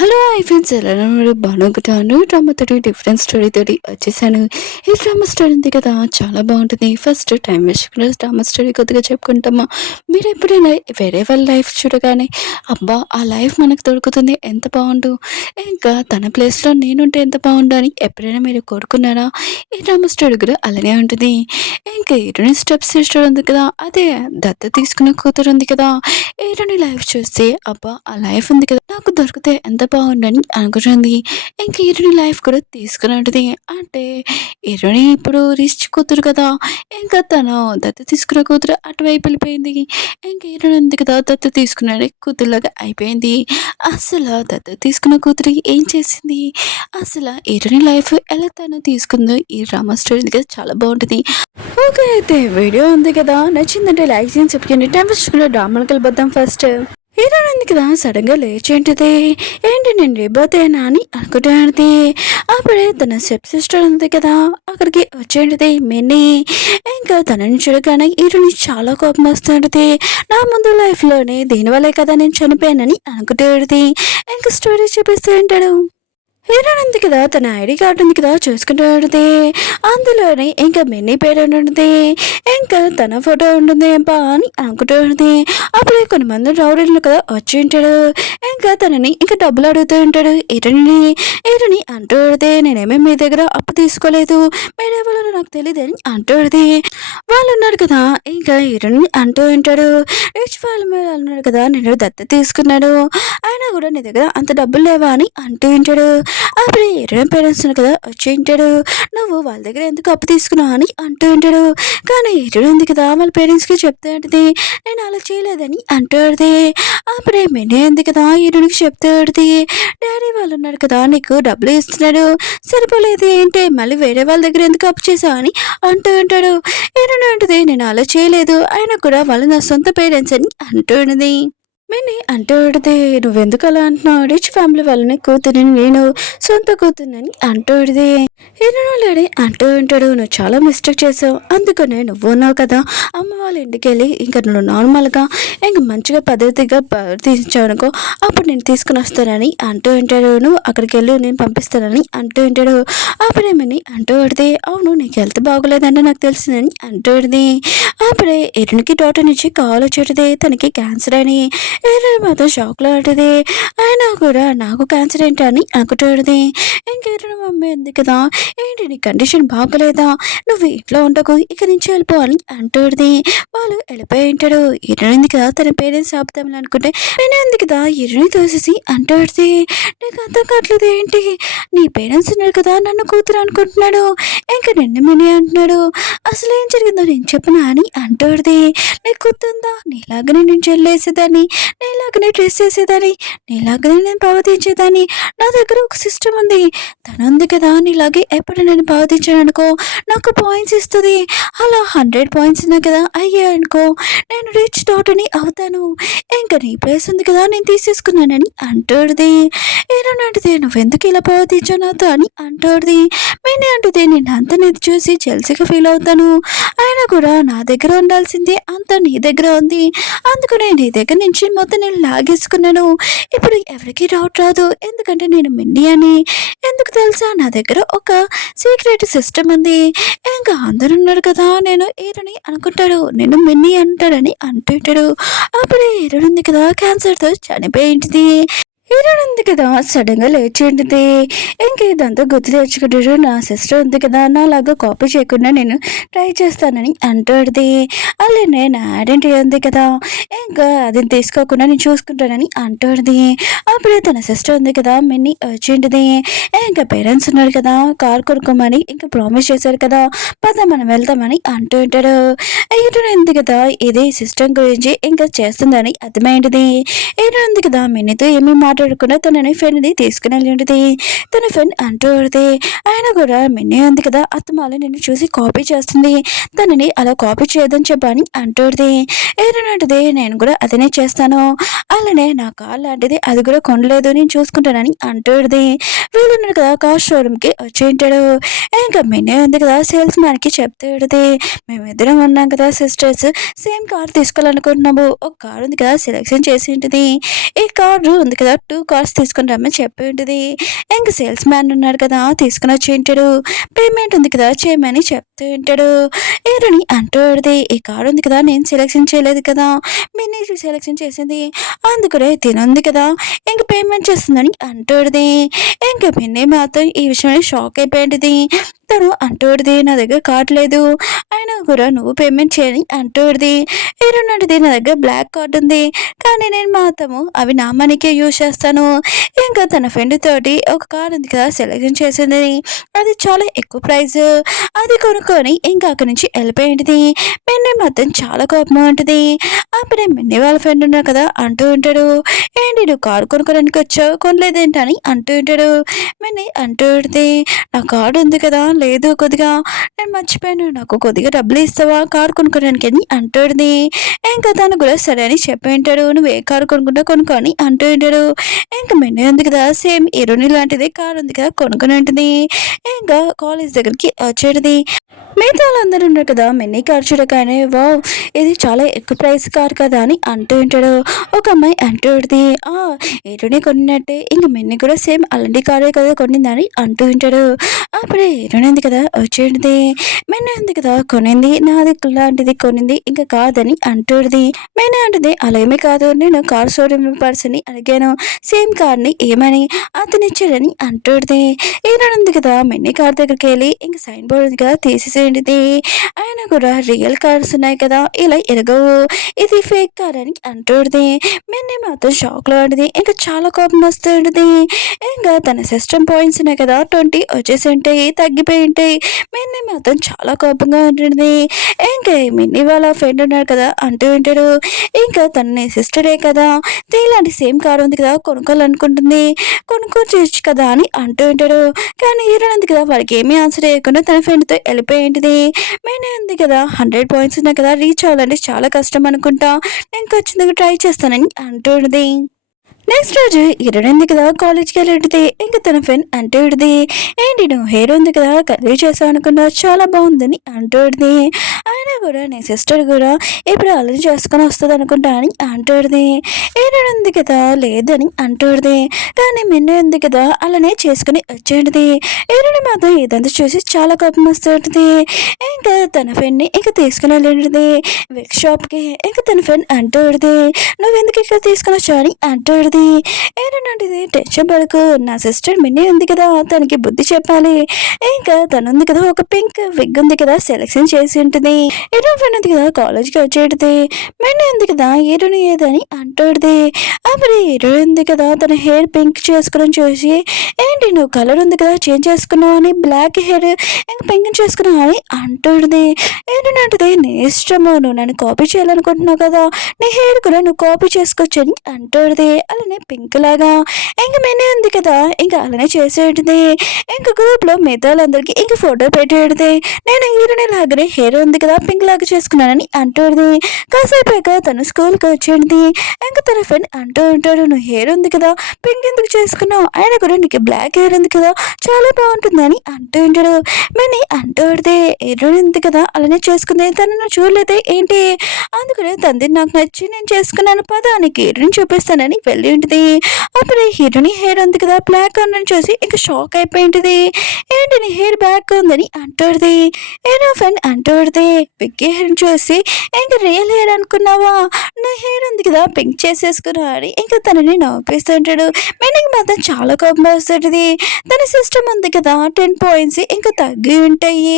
Hello hi friends, ఎలా ఉన్నారు? బాగున్నాను. డ్రామా తోటి డిఫరెంట్ స్టోరీ తోటి వచ్చేసాను. ఈ డ్రామా స్టోరీ ఉంది కదా, చాలా బాగుంటుంది. First time waste drama story కొద్దిగా చెప్పుకుంటామా. మీరు ఎప్పుడైనా వేరే వాళ్ళ లైఫ్ చూడగానే అబ్బా ఆ లైఫ్ మనకు దొరుకుతుంది ఎంత బాగుండు, ఇంకా తన ప్లేస్లో నేనుంటే ఎంత బాగుండు అని ఎప్పుడైనా మీరు కోరుకున్నారా? ఈ డ్రామా స్టోరీ కూడా అలానే ఉంటుంది. ఇంకా హీరోయిన్ స్టెప్ సిస్టర్ ఉంది కదా, అదే దత్త తీసుకున్న కూతురు ఉంది కదా, హీరోని లైఫ్ చూస్తే అబ్బా ఆ లైఫ్ ఉంది కదా నాకు దొరికితే ఎంత బాగుండని అనుకుంటుంది. ఇంక హీరోని లైఫ్ కూడా తీసుకున్నట్టుది. అంటే హీరోని ఇప్పుడు రిచ్ కూతురు కదా, ఇంకా తను దత్త తీసుకున్న కూతురు అటువైపు వెళ్ళిపోయింది. ఇంక హీరోని ఉంది కదా, దత్త తీసుకున్న కూతురులాగా అయిపోయింది. అసలు దత్త తీసుకున్న కూతురు ఏం చేసింది, అసలు హీరోని లైఫ్ ఎలా తను తీసుకుందో ఈ డ్రామా స్టోరీ కదా చాలా బాగుంటుంది. ఓకే అయితే వీడియో ఉంది కదా, నచ్చిందంటే లైక్ చేసి చెప్పండి. టైం ఫస్ట్ కూడా డ్రామాలకు వెళ్ళిపోతాం. ఫస్ట్ హీరోయిన్ ఉంది కదా, సడన్ గా లేచేంటిది, ఏంటి నేను రేపోతేనా అని అనుకుంటున్నది. అప్పుడే తన స్టెప్ సిస్టర్ ఉంది కదా, అక్కడికి వచ్చేటిది మినీ. ఇంకా తనని చూడగానే హీరోని చాలా కోపం వస్తుంది. నా ముందు లైఫ్ లోనే దీనివల్లే కదా నేను చనిపోయానని అనుకుంటుంది. ఇంకా స్టోరీ చూపిస్తూ ఉంటాడు. హీరోయిన్ ఉంది కదా, తన ఐడి కార్డు ఉంది కదా చూసుకుంటూ ఉంటుంది. అందులోని ఇంకా మినీ పేరు ఉంటుంది, ఇంకా తన ఫోటో ఉంటుంది ఏంపా అని అనుకుంటూ ఉంటుంది. అప్పుడే కొంతమంది రౌడీలు కదా వచ్చి ఉంటాడు. ఇంకా తనని ఇంకా డబ్బులు అడుగుతూ ఉంటాడు హీరోని అంటూ ఉంటుంది, నేనేమీ మీ దగ్గర అప్పు తీసుకోలేదు, మీరేవాళ్ళో నాకు తెలియదు అని అంటూ ఉంటుంది. వాళ్ళు ఉన్నారు కదా, ఇంకా హీరోని అంటూ ఉంటాడు, రిచ్ వాళ్ళ మీద అన్నాడు కదా నేను దత్త తీసుకున్నాడు, అయినా కూడా నీ దగ్గర అంత డబ్బులు లేవా అని అంటూ ఉంటాడు. అప్పుడు హీరోయిన్ పేరెంట్స్ కదా వచ్చి ఉంటాడు, నువ్వు వాళ్ళ దగ్గర ఎందుకు అప్పు తీసుకున్నావు అని అంటూ ఉంటాడు. కానీ హీరోయిన్ ఉంది కదా వాళ్ళ పేరెంట్స్కి చెప్తూ ఉంటుంది, నేను అలా చేయలేదని అంటూ ఉంటుంది. అప్పుడే మినీ ఉంది కదా హీరోయిన్కి చెప్తూ ఉంటుంది, డాడీ వాళ్ళు ఉన్నారు కదా నీకు డబ్బులు ఇస్తున్నాడు, సరిపోలేదు ఏంటి మళ్ళీ వేరే వాళ్ళ దగ్గర ఎందుకు అప్పు చేసావు అని అంటూ ఉంటాడు. హీరోయిన్ ఉంటుంది, నేను అలా చేయలేదు, అయినా కూడా వాళ్ళు నా సొంత పేరెంట్స్ అని అంటూ ఉన్నది. మినీ అంటూ ఉంటుంది, నువ్వెందుకు అలా అంటున్నావు, రిచ్ ఫ్యామిలీ వాళ్ళని కూతురిని నేను సొంత కూతుర్నని అంటూ ఉంటుంది. హీరోయిన్ డాడీ అంటూ ఉంటాడు, నువ్వు చాలా మిస్టేక్ చేసావు, అందుకనే నువ్వు ఉన్నావు కదా అమ్మ వాళ్ళ ఇంటికి వెళ్ళి ఇంకా నువ్వు నార్మల్గా ఇంకా మంచిగా పద్ధతిగా తీర్చావు అనుకో, అప్పుడు నేను తీసుకుని వస్తానని అంటూ ఉంటాడు. నువ్వు అక్కడికి వెళ్ళి నేను పంపిస్తానని అంటూ ఉంటాడు. అప్పుడే మినీ అంటూ ఉంటుంది, అవును నీకు హెల్త్ బాగోలేదంటే నాకు తెలిసిందని అంటూ ఉంటుంది. అప్పుడే ఎరునికి డాక్టర్ నుంచి కాల్ వచ్చేటిది, తనకి క్యాన్సర్ అని. ఎరుని మాత్రం షాక్లో ఉంటుంది, అయినా కూడా నాకు క్యాన్సర్ ఏంటి అని అనుకుంటుంది. ఇంకెరుని మమ్మీ ఉంది కదా, ఏంటి నీ కండిషన్ బాగోలేదా, నువ్వు ఇంట్లో ఉండకు ఇక నుంచి వెళ్ళిపో అని అంటుంది. వాళ్ళు వెళ్ళిపోయి ఉంటాడు. ఎరునింది కదా తన పేరెంట్స్ ఆపుతామని అనుకుంటే నేను ఉంది కదా ఎరుని తోసేసి అంటుంది, నీకు అర్థం కావట్లేదు ఏంటి, నీ పేరెంట్స్ ఉన్నారు కదా నన్ను కూతురు అనుకుంటున్నాడు, ఇంకా నిన్ను మినీ అంటున్నాడు, అసలు ఏం జరిగిందో నేను చెప్పనా అని అంటుంది. నీకు గుర్తుందా నీలాగనే నేను చెల్లేసేదాన్ని, నీలాగనే డ్రెస్ చేసేదాన్ని, నీలాగనే నేను ప్రవర్తించేదాన్ని, నా దగ్గర ఒక సిస్టమ్ ఉంది, తను ఉంది కదా నీలాగే ఎప్పుడు నేను ప్రవర్తించాను అనుకో నాకు పాయింట్స్ ఇస్తుంది, అలా 100 పాయింట్స్ ఉన్నాయి కదా అయ్యాయి అనుకో నేను రిచ్ డాటర్ని అవుతాను, ఇంకా నీ ప్లేస్ ఉంది కదా నేను తీసేసుకున్నానని అంటుంది. ఏనంటే నువ్వెందుకు ఇలా ప్రవర్తించావు నాతో అని అంటుంది. మేనే అంటుంది, నేను అంత నీది చూసి జెల్సీగా ఫీల్ అవుతాను, అయినా కూడా నా దగ్గర ఉండాల్సింది అంత నీ దగ్గర ఉంది, అందుకనే నీ దగ్గర నుంచి మొత్తం నేను లాగేసుకున్నాను, ఇప్పుడు ఎవరికి డౌట్ రాదు, ఎందుకంటే నేను మిన్నీ అని. ఎందుకు తెలుసా నా దగ్గర ఒక సీక్రెట్ సిస్టమ్ ఉంది, ఇంకా అందరు ఉన్నారు కదా నేను ఏరుని అనుకుంటాడు, నేను మిన్నీ అంటాడని అంటుంటాడు. అప్పుడు ఏరుడు ఉంది కదా క్యాన్సర్తో చనిపోయింది. హీరోయిన్ ఉంది కదా సడన్గా లేచి ఉంటుంది. ఇంక ఇదంతా గుర్తు తెచ్చుకుంటాడు, నా సిస్టర్ ఉంది కదా నాలాగా కాపీ చేయకుండా నేను ట్రై చేస్తానని అంటుంది. అలానే నా ఐడెంటిటీ ఉంది కదా ఇంకా అది తీసుకోకుండా నేను చూసుకుంటానని అంటుంది. అప్పుడే తన సిస్టర్ ఉంది కదా మిన్నీ వచ్చింటుంది. ఇంకా పేరెంట్స్ ఉన్నారు కదా కార్ కొనుక్కోమని ఇంకా ప్రామిస్ చేశారు కదా పద మనం వెళ్తామని అంటూ ఉంటాడు. హీరోయిన్ ఉంది కదా ఇది సిస్టమ్ గురించి ఇంకా చేస్తుందని అర్థమైంది. హీరోయిన్ ఉంది కదా మిన్నీతో ఏమీ మాట్లాడకుండా తనని ఫ్రెండ్ని తీసుకుని వెళ్ళి ఉంటుంది. తన ఫ్రెండ్ అంటూ ఉంటుంది, ఆయన కూడా మిన్నీ ఉంది కదా అత్తమాల నిన్ను చూసి కాపీ చేస్తుంది, తనని అలా కాపీ చేయదని చెప్పని అంటుంది. ఏనంటది, నేను కూడా అదనే చేస్తాను, అలానే నా కార్ లాంటిది అది కూడా కొనలేదు నేను చూసుకుంటానని అంటుంది. వీళ్ళున్నారు కదా కార్ షోరూమ్కి వచ్చి ఉంటాడు. ఇంకా మిన్నీ ఉంది కదా సేల్స్ మ్యాన్కి చెప్తూ ఉంటుంది, మేమిద్దరం ఉన్నాం కదా సిస్టర్స్, సేమ్ కార్ తీసుకోవాలనుకుంటున్నాము, ఒక కార్ ఉంది కదా సెలెక్షన్ చేసి ఉంటుంది, ఈ కారు ఉంది కదా 2 కార్స్ తీసుకొని రమ్మని చెప్పి ఉంటది. ఇంక సేల్స్ మ్యాన్ ఉన్నాడు కదా! తీసుకొని వచ్చి ఉంటాడు. పేమెంట్ ఉంది కదా! చేయమని చెప్తూ ఉంటాడు. హీరోని అంటూ ఉంటది, "ఈ కార్ ఉంది కదా! నేను సెలెక్షన్ చేయలేదు కదా! మిన్నీ సెలెక్షన్ చేసింది. అందుకనే తినుంది కదా! ఇంక పేమెంట్ చేస్తుందని" అంటూ ఉంటది. ఇంక మిన్నీ మాత్రం ఈ విషయంలో షాక్ అయిపోయింటది. తను అంటూ ఉంటది, "నా దగ్గర కార్డ్ లేదు. అయినా కూడా నువ్వు పేమెంట్ చేయని" అంటూ ఉంటది. హీరోయిన్ అంటది, "నా దగ్గర బ్లాక్ కార్డ్ ఉంది. కానీ నేను మాత్రము అవి నా మనీకే యూజ్ చేస్తాను." ఇంకా తన ఫ్రెండ్ తోటి ఒక కార్ ఉంది కదా! సెలెక్షన్ చేసింది. అది చాలా ఎక్కువ ప్రైస్. అది కొనుక్కొని ఇంకా అక్కడి నుంచి వెళ్ళిపోయింటది. మిన్నీ మాత్రం చాలా కోపంగా ఉంటది. అప్పుడే మిన్నీ వాళ్ళ ఫ్రెండ్ ఉన్నారు కదా! అంటూ ఉంటాడు, "ఏంటి నువ్వు కారు కొనుక్కోడానికి వచ్చావు, కొనలేదేంటని" అంటూ ఉంటాడు. మిన్నీ అంటూ ఉంటది, "నా కార్డ్ ఉంది కదా! లేదు కొద్దిగా నేను మర్చిపోయాను. నాకు కొద్దిగా డబ్బులు ఇస్తావా కారు కొనుక్కోడానికి" అని అంటూ ఉంటది. ఇంకా తను కూడా సరే అని చెప్పి ఉంటాడు. "నువ్వు ఏ కారు కొనుక్కుంటావు కొనుక్కో" అని అంటూ ఉంటాడు. ఇంక మిన్నీ ఉంది కదా! సేమ్ హీరోయిన్ లాంటిదే కారు ఉంది కదా! కొనుక్కొని ఉంటుంది. ఇంకా కాలేజ్ దగ్గరికి వచ్చేటిది. మిగతా వాళ్ళందరూ ఉన్నారు కదా! మిన్నీ కార్ చూడగానే, "వావ్! ఇది చాలా ఎక్కువ ప్రైస్ కార్ కదా!" అని అంటూ ఉంటాడు. ఒక అమ్మాయి అంటూ ఉంటది, "ఆ! హీరోనే కొన్నట్టే ఇంక మిన్నీ కూడా సేమ్ అలాంటి కారే కదా కొనిందని" అంటూ ఉంటాడు. అప్పుడే హీరోయిన్ ఉంది కదా! వచ్చేటిది. మిన్నీ ఉంది కదా! కొనింది. నాది లాంటిది కొనింది ఇంకా కాదని అంటూంటది. మిన్నీ అంటది, "అలా ఏమీ కాదు. నేను కార్ షోరూమ్ పర్సన్‌ని అడిగాను. సేమ్ కార్‌ని ఏమని అతనిచ్చాడని" అంటూంటది. హీరోయిన్ ఉంది కదా! మిన్నీ కార్ దగ్గరికెళ్ళి ఇంక సైన్ బోర్డ్ ఉంది కదా! తీసేసేయండిది. అయినా కూడా రియల్ కార్స్ ఉన్నాయి కదా! ఇలా ఎరగవు. ఇది ఫేక్ కార్ అని అంటూంటది. మిన్నీ మాత్రం షాక్‌లో ఉంటది. ఇంక చాలా కోపం వస్తూ ఉంటది. ఇంకా తన సిస్టమ్ పాయింట్స్ ఉన్నాయి కదా! 20 వచ్చేసి ఉంటాయి. తగ్గిపోయి ఉంటాయి. మిన్నీ మాత్రం చాలా కోపంగా ఉంటుంది. ఇంకా మిన్నీ వాళ్ళ ఫ్రెండ్ ఉన్నాడు కదా! అంటూ ఉంటాడు, "ఇంకా తను నీ సిస్టరే కదా! ఇలాంటి సేమ్ కార్ ఉంది కదా! కొనుక్కోవాలనుకుంటుంది. కొనుక్కోవచ్చు కదా!" అని అంటూ ఉంటాడు. కానీ హీరోయిన్ ఉంది కదా! వాడికి ఏమీ ఆన్సర్ చేయకుండా తన ఫ్రెండ్‌తో వెళ్ళిపోయి ఉంటది. మినీ ఉంది కదా! 100 పాయింట్స్ ఉన్నాయి కదా! రీచ్ అవ్వాలంటే చాలా కష్టం అనుకుంటా. నేను ఖచ్చితంగా ట్రై చేస్తానని అంటూంటది. నెక్స్ట్ రోజు హీరోయిన్ ఉంది కదా! కాలేజ్‌కెళ్ళి ఉంటది. ఇంక తన ఫ్రెండ్ అంటూ ఉంటది, "ఏంటి నువ్వు హెయిర్ ఉంది కదా! కర్లీ చేసావు అనుకున్నా చాలా బాగుందని" అంటూ ఉంటది. అయినా కూడా నీ సిస్టర్ కూడా ఇప్పుడు అల్లరి చేసుకొని వస్తది అనుకుంటా అని అంటూ ఉంటది. హీరోయిన్ ఉంది కదా! లేదని అంటూ ఉంటది. కానీ మిన్నీ ఉంది కదా! అలానే చేసుకొని వచ్చి ఉంటది. హీరోయిన్ మాత్రం ఇదంతా చూసి చాలా కోపం వస్తూ ఉంటది. ఇంకా తన ఫ్రెండ్‌ని ఇంక తీసుకొని వెళ్ళి ఉంటది విగ్ షాప్‌కి. ఇంక తన ఫ్రెండ్ అంటూ ఉంటది, "నువ్వెందుకు ఇక్కడ తీసుకొని వచ్చావు" అని అంటూ ఉంటది. ఏనంటిది టెన్షన్ పడకు, నా సిస్టర్ మిన్నీ ఉంది కదా! తనకి బుద్ధి చెప్పాలి. ఇంకా తనుంది కదా! ఒక పింక్ విగ్ ఉంది కదా! సెలెక్షన్ చేసి ఉంటది. హీరోయిన్ ఫ్రెండ్ ఉంది కదా! కాలేజ్‌కి వచ్చేటిది. మిన్నీ ఉంది కదా! హీరోయిన్ ఏదని అంటూంటది. అప్పుడు హీరోయిన్ ఉంది కదా! తన హెయిర్ పింక్ చేసుకోవడం చూసి, "ఏంటి నువ్వు కలర్ ఉంది కదా! చేంజ్ చేసుకున్నావు అని బ్లాక్ హెయిర్ ఇంక పింక్ చేసుకున్నావు" అని అంటూంటది. హీరోయిన్ అంటది, "నీ ఇష్టము. నువ్వు నన్ను కాపీ చేయాలనుకుంటున్నావు కదా! నీ హెయిర్ కూడా నువ్వు కాపీ చేసుకోవచ్చు" అని అంటూంటది. అలానే పింక్ లాగా ఇంక మినీ ఉంది కదా! ఇంక అలానే చేసేటిది. ఇంక గ్రూప్‌లో మిగతా వాళ్ళందరికీ ఇంక ఫోటో పెట్టేటిది. నేను హీరోయిన్ లాగానే హెయిర్ ఉంది కదా! పింక్ లాగా చేసుకున్నానని అంటూంటది. కాసేపయ్యాక తను స్కూల్‌కి వచ్చేటిది. ఇంక తన ఫ్రెండ్ అంటూ ఉంటాడు, "నువ్వు హెయిర్ ఉంది కదా! పింక్ ఎందుకు చేసుకున్నావు? అయినా కూడా నీకు బ్లాక్ హెయిర్ ఉంది కదా! చాలా బాగుంటుందని" అంటూ ఉంటాడు. మినీ అంటూ ఉంటది, "హీరోయిన్ ఉంది కదా! అలానే చేసుకుంది. తను నన్ను చూడలేదే ఏంటి? అందుకనే తనది నాకు నచ్చి నేను చేసుకున్నాను. పద నీకు హీరోయిన్ చూపిస్తానని" వెళ్ళి ఉంటది. అప్పుడు హీరోయిన్ హెయిర్ ఉంది కదా! బ్లాక్ ఉందని చూసి ఇంక షాక్ అయిపోయి ఉంటది. "ఏంటి నీ హెయిర్ బ్లాక్ ఉందని" అంటూంటది. హీరో ఫ్రెండ్ అంటూంటది, "విగ్ హెయిర్‌ని చూసి ఇంక రియల్ హెయిర్ అనుకున్నావా? నా హెయిర్ ఉంది కదా! పింక్ చేసేసుకున్నావు" అని ఇంక తనని నవ్విస్తూ ఉంటాడు. మిన్నీకి మాత్రం చాలా కోపం వస్తుంటది. తన సిస్టమ్ ఉంది కదా! 10 పాయింట్స్ ఇంక తగ్గి ఉంటాయి.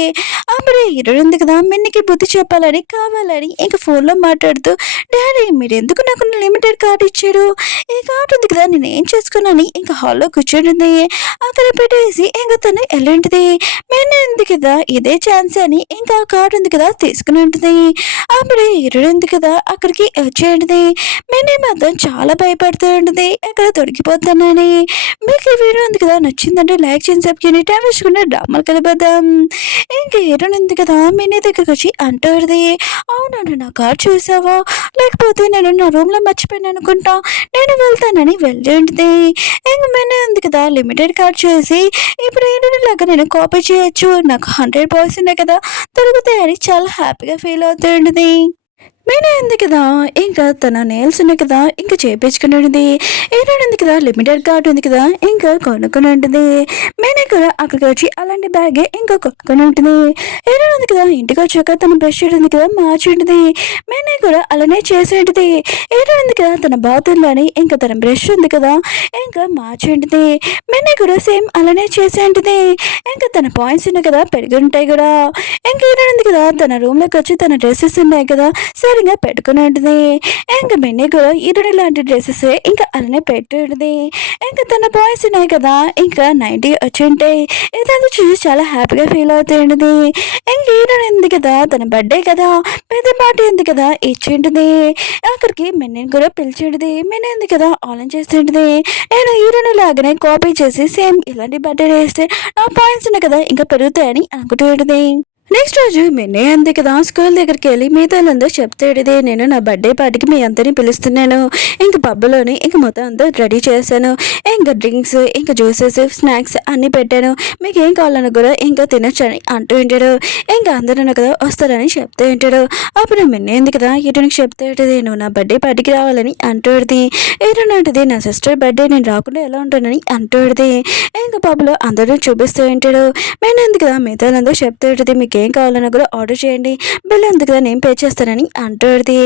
అప్పుడు హీరోయిన్ ఉంది కదా! మిన్నీకి బుద్ధి చెప్పాలని కావాలని ఇంక ఫోన్‌లో మాట్లాడుతూ, "డాడీ మీరెందుకు నాకు లిమిటెడ్ కార్డ్ ఇచ్చారు? ఈ కార్డ్ ఉంది కదా! నేనేం చేసుకున్నానని" ఇంక హాల్‌లో కూర్చుంటుంది. అక్కడ పెట్టేసి ఇంక తను ఎళ్ళుంటది. మిన్నీ ఉంది కదా! ఇదే ఛాన్స్ అని ఇంకా ఆ కార్డ్ ఉంది కదా! తీసుకొని ఉంటది. అప్పుడు హీరోయిన్ ఉంది కదా! అక్కడికి వచ్చేంటది. మిన్నీ మాత్రం చాలా భయపడుతూ ఉంటది. ఎక్కడ దొరికిపోతానని. మీకు ఈ వీడియో ఉంది కదా! నచ్చిందంటే లైక్ చేయండి, సబ్స్క్రైబ్ చేయండి. టైం వేసుకుంటే డ్రామాలు కలిపేద్దాం. ఇంక హీరోయిన్ ఉంది కదా! మిన్నీ దగ్గరకొచ్చి అంటూ ఉంటది, "అవునండి నా కార్డ్ చూసావా? లేకపోతే నేను నా రూమ్‌లో మర్చిపోయాను అనుకుంటా. నేను వెళ్తానని" వెళ్ళి ఉంటది. ఇంక మినీ ఉంది కదా! లిమిటెడ్ కార్డ్ చూసి ఇప్పుడు హీరోయిన్‌లాగా నేను కాపీ చేయొచ్చు. నాకు 100 బాయ్స్ ఉన్నాయి కదా! దొరుకుతాయని చాలా హ్యాపీగా ఫీల్ అవుతూ ఉంటది. మీనా ఉంది కదా! ఇంకా తన నెయిల్స్ ఉన్నాయి కదా! ఇంక చేపించుకునేది. హీరోయిన్ ఉంది కదా లిమిటెడ్ కార్డ్ ఉంది కదా ఇంకా కొనుక్కొని ఉంటుంది. మేనే కూడా అక్కడికి వచ్చి అలాంటి బ్యాగే ఇంకా కొనుక్కొని ఉంటుంది. హీరోయిన్ ఉంది కదా ఇంటికి వచ్చాక తన బ్రష్ ఉంటుంది కదా మార్చి ఉంటుంది. మేనే కూడా అలానే చేసి ఉంటుంది. హీరోయిన్ ఉంది కదా తన బాతుల్లోని ఇంకా తన బ్రష్ ఉంది కదా ఇంకా మార్చి ఉంటుంది. మేనే కూడా సేమ్ అలానే చేసి ఉంటుంది. ఇంకా తన పాయింట్స్ ఉన్నాయి కదా పెరిగి ఉంటాయి కూడా. ఇంకా హీరోయిన్ ఉంది కదా తన రూమ్లోకి వచ్చి తన డ్రెస్సెస్ ఉన్నాయి కదా సరిగా పెట్టుకుని ఉంటుంది. ఇంకా మెన్నీ కూడా హీరోయిన్ లాంటి డ్రెస్సెస్ ఇంకా అలానే పెట్టి ఉంటుంది. ఇంకా తన బాయ్స్ ఉన్నాయి కదా ఇంకా 90 వచ్చి ఉంటాయి. ఇదంతా చూసి చాలా హ్యాపీగా ఫీల్ అవుతుంటుంది. ఇంక హీరోయిన్ ఉంది కదా తన బర్త్డే కదా పెద్ద పార్టీ ఉంది కదా ఇచ్చి ఉంటుంది. అక్కడికి మెన్నీని కూడా పిలిచి ఉంటుంది. మెన్నీ ఉంది కదా ఆన్లైన్ చేస్తుంటుంది. నేను హీరోయిన్ లాగానే కాపీ చేసి సేమ్ ఇలాంటి బర్త్డే చేస్తే నా పాయింట్స్ ఉన్నాయి కదా ఇంకా పెరుగుతాయని అనుకుంటూ ఉంటుంది. నెక్స్ట్ రోజు మిన్నే అంతే కదా స్కూల్ దగ్గరికి వెళ్ళి మిగతాలందరూ చెప్తాడిదే నేను నా బర్త్డే పార్టీకి మీ అందరినీ పిలుస్తున్నాను. ఇంక పబ్బులోని ఇంక మొత్తం అంతా రెడీ చేశాను. ఇంకా డ్రింక్స్ ఇంకా జ్యూసెస్ స్నాక్స్ అన్నీ పెట్టాను. మీకు ఏం కావాలని కూడా ఇంకా తినొచ్చని అంటూ ఉంటాడు. ఇంకా అందరూ కదా వస్తారని చెప్తూ ఉంటాడు. అప్పుడు మిన్నే ఉంది కదా ఇటునికి చెప్తాడు నువ్వు నా బర్త్డే పార్టీకి రావాలని అంటూడిది. ఇటునంటది నా సిస్టర్ బర్త్డే నేను రాకుండా ఎలా ఉంటానని అంటూడిది. ఇంకా పబ్బులో అందరూ చూపిస్తూ ఉంటాడు. మిన్నే ఉంది కదా మిగతాలందరూ చెప్తాడు మీకు ఏం కావాలన్నా కూడా ఆర్డర్ చేయండి బిల్ ఉంది కదా నేను పే చేస్తానని అంటుంది.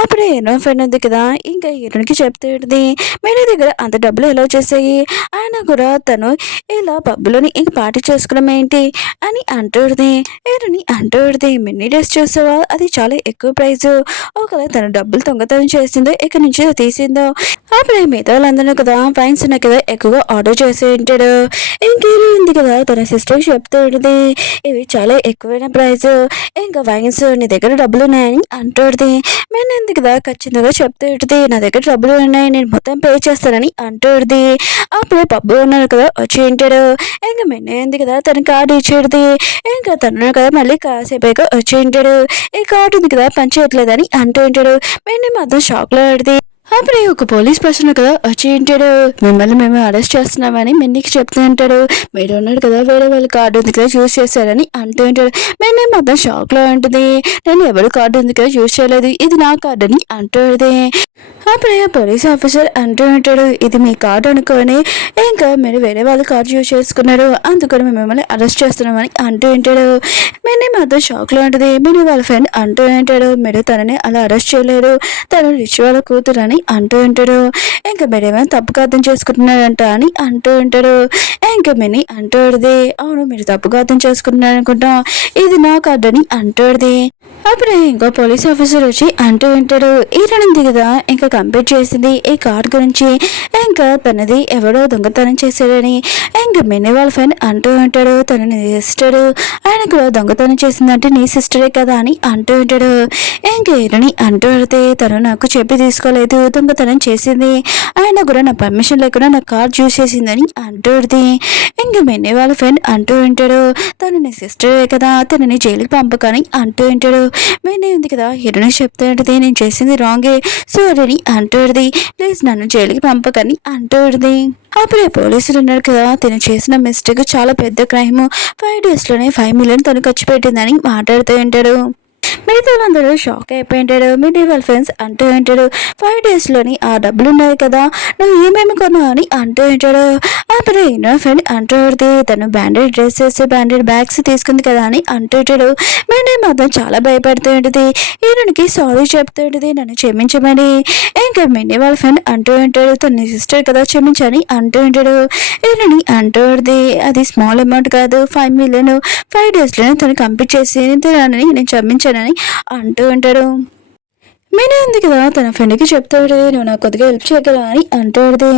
అప్పుడు హీరో ఫ్రెండ్ ఉంది కదా ఇంకా హీరోకి చెప్తుంది మీ దగ్గర అంత డబ్బులు ఎలా వచ్చేసాయి ఆయన కూడా తను ఇలా పబ్బులోని ఇంక పార్టీ చేసుకోవడం ఏంటి అని అంటుంది. హీరోని అంటుంది మిన్నీ డ్రెస్ చూసావా అది చాలా ఎక్కువ ప్రైజ్ ఒకవేళ తను డబ్బులు దొంగతనం చేసిందో ఇక్కడ నుంచి తీసిందో అప్పుడు మిగతా వాళ్ళందరూ కదా ఫైన్స్ ఉన్నాయి కదా ఎక్కువగా ఆర్డర్ చేసి ఉంటాడు. ఇంకేమీ ఉంది కదా తన సిస్టర్ చెప్తూ ఉంటుంది ఇవి చాలా ఎక్కువైన ప్రైస్ ఇంకా వైన్స్ నీ దగ్గర డబ్బులు ఉన్నాయని అంటుంది. నేను ఎందుకు కదా ఖచ్చితంగా చెప్తుంది నా దగ్గర డబ్బులు ఉన్నాయి నేను మొత్తం పే చేస్తానని అంటుంది. అప్పుడే పబ్బు ఉన్నారు కదా వచ్చి ఉంటాడు. ఇంకా మెన్న ఎందుకు కదా తన కార్డు ఇచ్చేది ఇంకా తను కదా మళ్ళీ కాసేపు వచ్చి ఉంటాడు. ఈ కార్డు ఉంది కదా పని చేయట్లేదని అంటూ ఉంటాడు. మెన్న మాత్రం షాక్లో ఆడిది. అప్పుడే ఒక పోలీస్ పర్సన్ కదా వచ్చి ఉంటాడు. మిమ్మల్ని మేము అరెస్ట్ చేస్తున్నామని మెన్నీకి చెప్తూ ఉంటాడు. మీరు ఉన్నాడు కదా వేరే వాళ్ళ కార్డు ఉంది కదా యూజ్ చేశారని అంటూ ఉంటాడు. మెన్నీ మొత్తం షాక్ లో ఉంటుంది. నేను ఎవరు కార్డు ఉంది కదా యూజ్ చేయలేదు ఇది నా కార్డు అని అంటుంది. అప్పుడే పోలీస్ ఆఫీసర్ అంటూ ఉంటాడు ఇది మీ కార్డు అనుకోని ఇంకా మీరు వేరే వాళ్ళ కార్డు యూజ్ చేసుకున్నారు అందుకని మేము మిమ్మల్ని అరెస్ట్ చేస్తున్నామని అంటూ ఉంటాడు. మెన్నీ మాత్రం షాక్ లో ఉంటుంది. మీరు వాళ్ళ ఫ్రెండ్ అంటూ ఉంటాడు మీరు తనని అలా అరెస్ట్ చేయలేరు తను రిచ్ వాళ్ళ కూతురు అని అంటూ ఉంటాడు. ఇంకా మీరేమైనా తప్పుగా అర్థం చేసుకుంటున్నారంట అని అంటూ ఉంటాడు. ఇంకా మినీ అంటూడిది అవును మీరు తప్పుగా అర్థం చేసుకుంటున్నారు అనుకుంటా ఇది నా కార్డు అని అంటూడిది. అప్పుడే ఇంకో పోలీస్ ఆఫీసర్ వచ్చి అంటూ ఉంటాడు ఈరనుంది కదా ఇంకా కంప్లీట్ చేసింది ఈ కార్డు గురించి ఇంకా తనది ఎవడో దొంగతనం చేశాడని ఇంకా మినీ వాళ్ళ ఫ్రెండ్ అంటూ ఉంటాడు తను నీ సిస్టర్ ఆయన కూడా దొంగతనం చేసిందంటే నీ సిస్టరే కదా అని అంటూ ఉంటాడు. ఇంకా ఈరని అంటూ పడితే తను నాకు చెప్పి తీసుకోలేదు దొంగతనం చేసింది ఆయన కూడా నా పర్మిషన్ లేకుండా నా కార్డు యూజ్ చేసిందని అంటూడిది. ఇంకా మినీ వాళ్ళ ఫ్రెండ్ అంటూ ఉంటాడు తను నీ సిస్టరే కదా తనని జైలుకి పంపకని అంటూ ఉంటాడు. మినీ ఉంది కదా హీరోని చెప్తూ ఉంటుంది నేను చేసింది రాంగే సారీ అంటూడిది ప్లీజ్ నన్ను జైలుకి పంపకని అంటూడిది. అప్పుడే పోలీసులు ఉన్నారు కదా తను చేసిన మిస్టేక్ చాలా పెద్ద క్రైమ్ 5 daysలోనే 5 million తను ఖర్చు పెట్టిందని మాట్లాడుతూ ఉంటాడు. మిగతా వాళ్ళందరూ షాక్ అయిపోయింటాడు. మినీ వాళ్ళ ఫ్రెండ్స్ అంటూ ఉంటాడు 5 daysలోని ఆ డబ్బులు ఉన్నాయి కదా నువ్వు ఏమేమి కొన్నావు అని అంటూ ఉంటాడు. అప్పుడు నా ఫ్రెండ్ అంటూ ఉంటుంది తను బ్యాండెడ్ డ్రెస్సెస్ బ్యాండెడ్ బ్యాగ్స్ తీసుకుంది కదా అని అంటూ ఉంటాడు. మినీ మాత్రం చాలా భయపడుతూ ఉంటుంది. హీరోనికి సారీ చెప్తూ ఉంటుంది నన్ను క్షమించమని. ఇంకా మినీ వాళ్ళ ఫ్రెండ్ అంటూ ఉంటాడు తన సిస్టర్ కదా క్షమించని అంటూ ఉంటాడు. హీరోని అంటూ ఉంటుంది అది స్మాల్ అమౌంట్ కాదు 5 million 5 daysలోనే తను కంప్లీట్ చేసి నేను క్షమించానని అంటూ ఉంటాడు. మీనే ఉంది కదా తన ఫ్రెండ్కి చెప్తాడు నువ్వు నాకు కొద్దిగా హెల్ప్ చేయగలవు అని అంటాడు.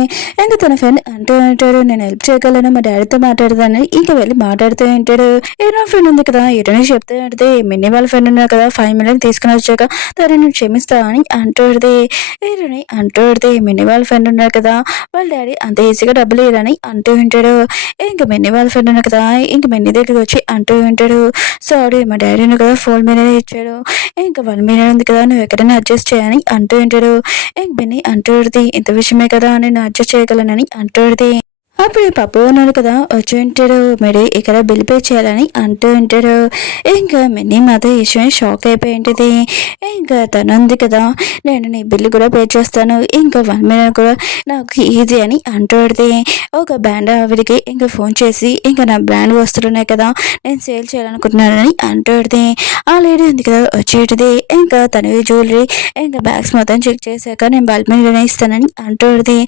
ఇంకా తన ఫ్రెండ్ అంటూ ఉంటాడు నేను హెల్ప్ చేయగలను మా డాడీతో మాట్లాడదాన్ని ఇంకా వెళ్ళి మాట్లాడుతూ ఉంటాడు. హీరో ఫ్రెండ్ ఉంది కదా హీరోని చెప్తూ ఉంటుంది మిన్నీ వాళ్ళ ఫ్రెండ్ ఉన్నారు కదా 5 million తీసుకుని వచ్చాక తను నువ్వు క్షమిస్తావు అని అంటాడు. హీరోని అంటాడు మిన్నీ వాళ్ళ ఫ్రెండ్ ఉన్నారు కదా వాళ్ళ డాడీ అంత ఈజీగా డబ్బులు ఇవ్వరని అంటూ ఉంటాడు. ఇంకా మిన్నీ వాళ్ళ ఫ్రెండ్ ఉన్నారు కదా ఇంకా మిన్నీ దగ్గరికి వచ్చి అంటూ ఉంటాడు సారీ మా డాడీ కదా 4 million ఇచ్చాడు ఇంకా 1 million ఉంది కదా నువ్వు ఎక్కడైనా అడ్జస్ట్ చేయని అంటూ ఉంటాడు. ఇంక బిన్ని అంటూడిది ఇంత విషయమే కదా నేను అడ్జస్ట్ చేయగలనని అంటూడిది. అప్పుడు పప్పు ఉన్నాడు కదా వచ్చి ఉంటాడు. మరి ఇక్కడ బిల్ పే చేయాలని అంటూ ఉంటాడు. ఇంకా మినీ మాత్రం ఈ విషయం షాక్ అయిపోయి ఉంటుంది. ఇంకా తను ఉంది కదా, నేను నీ బిల్లు కూడా పే చేస్తాను, ఇంకా 1 minute కూడా నాకు ఈజీ అని అంటుంది. ఒక బ్రాండ్ ఆవిడికి ఇంకా ఫోన్ చేసి ఇంకా నా బ్రాండ్ వస్తువులు ఉన్నాయి కదా, నేను సేల్ చేయాలనుకుంటున్నానని అంటుంది. ఆ లేడీ ఉంది కదా వచ్చేటిది. ఇంకా తనవి జ్యువెలరీ ఇంకా బ్యాగ్స్ మొత్తం చెక్ చేశాక నేను బల్క్ మీలోనే ఇస్తానని అంటుంది.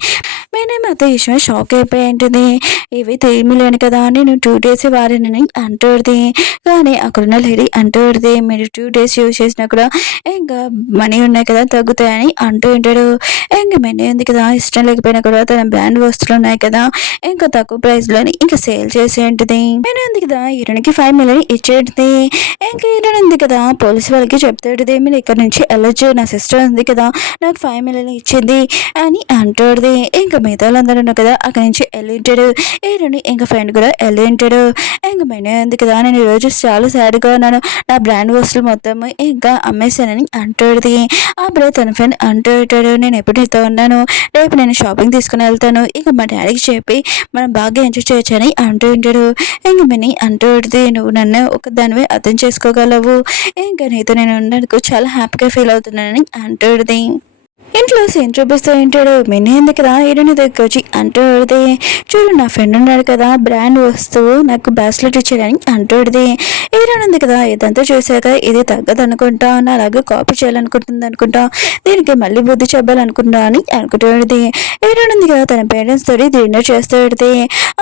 మేనేమైతే ఈ విషయం షాక్ అయిపోయి ఉంటుంది. ఇవి 3 million కదా, నేను 2 days వాడినని అంటుంది. కానీ అక్కడున్న లేడీ అంటుంది, మీరు 2 days యూజ్ చేసినా కూడా ఇంకా మనీ ఉన్నాయి కదా తగ్గుతాయని అంటూ ఉంటాడు. ఇంకా మనీ ఉంది కదా, ఇష్టం లేకపోయినా కూడా తన బ్రాండ్ వస్తువులు ఉన్నాయి కదా ఇంకా తక్కువ ప్రైస్లోని ఇంకా సేల్ చేసి ఉంటుంది. మనీ ఉంది కదా హీరోనికి 5 million ఇచ్చేది. ఇంకా హీరో ఉంది కదా పోలీసు వాళ్ళకి చెప్తాడు, మీరు ఇక్కడ నుంచి వెళ్ళొచ్చు, నా సిస్టర్ ఉంది కదా నాకు 5 million ఇచ్చింది అని అంటుంది. ఇంకా మిగతా వాళ్ళందరూ కదా అక్కడి నుంచి వెళ్ళి ఉంటాడు. హీరోని ఇంకా ఫ్రెండ్ కూడా వెళ్ళి ఉంటాడు. ఇంకా మనీ ఉంది కదా, నేను ఈరోజు చాలా సాడ్గా ఉన్నాను, నా బ్రాండ్ వస్తువులు మొత్తం ఇంకా అమ్మేశానని అంటుంది. అప్పుడే తన ఫ్రెండ్ అంటూ ఉంటాడు, నేను ఎప్పుడు నీతో ఉన్నాను, రేపు నేను షాపింగ్ తీసుకుని వెళ్తాను, ఇంకా మా డాడీకి చెప్పి మనం బాగా ఎంజాయ్ చేయొచ్చు అని అంటూ ఉంటాడు. ఇంక మినీ అంటూ ఉంటుంది, నువ్వు నన్ను ఒక దానివే అర్థం చేసుకోగలవు, ఇంకా నీతో నేను ఉన్నందుకు చాలా హ్యాపీగా ఫీల్ అవుతున్నానని అంటుంది. ఇంట్లో సీన్ చూపిస్తూ ఉంటాడు. మినీ ఎందుకు కదా హీరోని దగ్గర వచ్చి అంటుంది, చూడు నా ఫ్రెండ్ ఉన్నాడు కదా బ్రాండ్ వస్తువు నాకు బ్రాస్లెట్ ఇచ్చాడని అంటుంది. హీరోని ఉంది కదా ఇదంతా చూసాక ఇది తగ్గదు అనుకుంటా, నా అలాగే కాపీ చేయాలనుకుంటుంది అనుకుంటా, దీనికి మళ్ళీ బుద్ధి చెప్పాలనుకుంటా అని అనుకుంటుంది. హీరోని ఉంది కదా తన పేరెంట్స్ తోటి డిన్నర్ చేస్తుంది.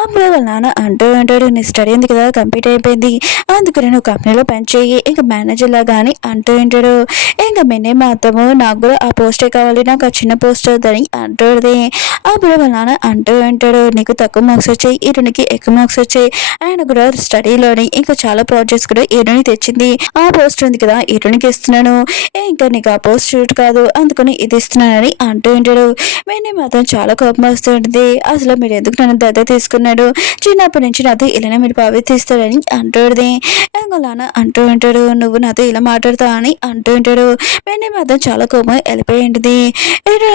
అప్పుడు వాళ్ళ నాన్న అంటూ ఉంటాడు, నీ స్టడీ ఉంది కదా కంప్లీట్ అయిపోయింది, అందుకు నేను కంపెనీలో పనిచేయి ఇంకా మేనేజర్ లాగా అని అంటూ ఉంటాడు. ఇంకా మినీ మాత్రము నాకు కూడా ఆ పోస్టే కావాలి, నాకు ఆ చిన్న పోస్ట్ అవుతుందని అంటుంది. అప్పుడు వాళ్ళ నాన్న అంటూ ఉంటాడు, నీకు తక్కువ మార్క్స్ వచ్చాయి, హీరోనికి ఎక్కువ మార్క్స్ వచ్చాయి, ఆయన కూడా స్టడీలోని ఇంకా చాలా ప్రాజెక్ట్స్ కూడా హీరోని తెచ్చింది, ఆ పోస్ట్ ఉంది కదా హీరోనికి ఇస్తున్నాను, ఇంకా నీకు ఆ పోస్ట్ షూట్ కాదు అందుకని ఇది ఇస్తున్నానని అంటూ ఉంటాడు. మేము మాత్రం చాలా కోపం వస్తుంటుంది, అసలు మీరు ఎందుకు నన్ను దగ్గర తీసుకున్నాడు, చిన్నప్పటి నుంచి నాతో ఇలానే మీరు ప్రవర్తిస్తాడని అంటుంది. ఇంకా నాన్న అంటూ ఉంటాడు, నువ్వు నాతో ఇలా మాట్లాడతావు అని అంటూ ఉంటాడు. మేము మాత్రం చాలా కోపం వెళ్ళిపోయి ఉంటుంది.